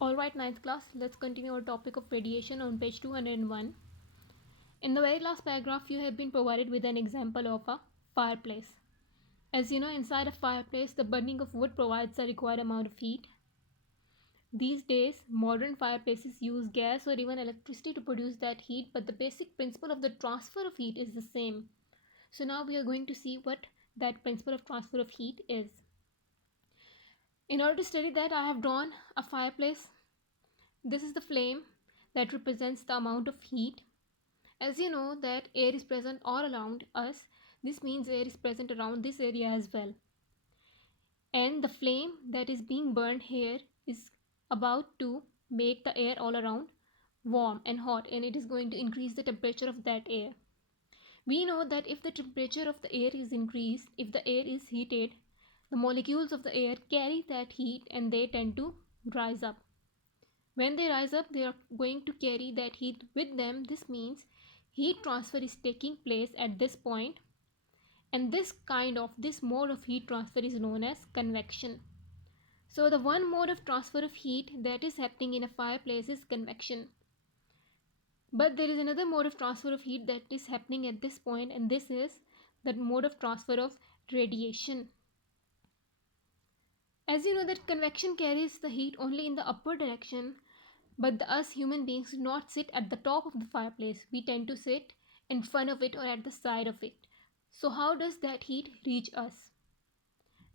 Alright, ninth class, let's continue our topic of radiation on page 201. In the very last paragraph, you have been provided with an example of a fireplace. As you know, inside a fireplace, the burning of wood provides a required amount of heat. These days, modern fireplaces use gas or even electricity to produce that heat, but the basic principle of the transfer of heat is the same. So now we are going to see what that principle of transfer of heat is. In order to study that, I have drawn a fireplace. This is the flame that represents the amount of heat. As you know that air is present all around us, this means air is present around this area as well. And the flame that is being burned here is about to make the air all around warm and hot, and it is going to increase the temperature of that air. We know that if the temperature of the air is increased, if the air is heated, the molecules of the air carry that heat and they tend to rise up. When they rise up, they are going to carry that heat with them. This means heat transfer is taking place at this point, and this mode of heat transfer is known as convection. So the one mode of transfer of heat that is happening in a fireplace is convection. But there is another mode of transfer of heat that is happening at this point, and this is the mode of transfer of radiation. As you know that convection carries the heat only in the upward direction, but us human beings do not sit at the top of the fireplace. We tend to sit in front of it or at the side of it. So how does that heat reach us?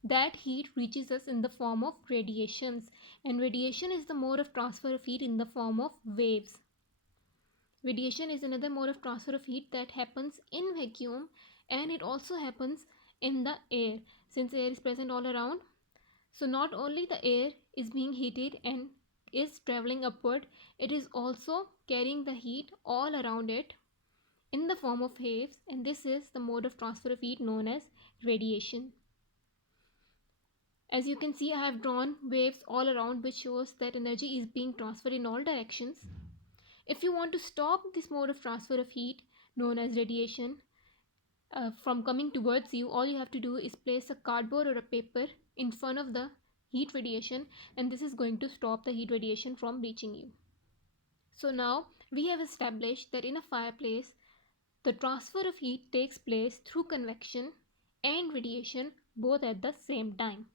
That heat reaches us in the form of radiations, and radiation is the mode of transfer of heat in the form of waves. Radiation is another mode of transfer of heat that happens in vacuum, and it also happens in the air since air is present all around. So not only the air is being heated and is traveling upward, it is also carrying the heat all around it in the form of waves, and this is the mode of transfer of heat known as radiation. As you can see, I have drawn waves all around, which shows that energy is being transferred in all directions. If you want to stop this mode of transfer of heat known as radiation from coming towards you, all you have to do is place a cardboard or a paper in front of the heat radiation, and this is going to stop the heat radiation from reaching you. So now we have established that in a fireplace, the transfer of heat takes place through convection and radiation both at the same time.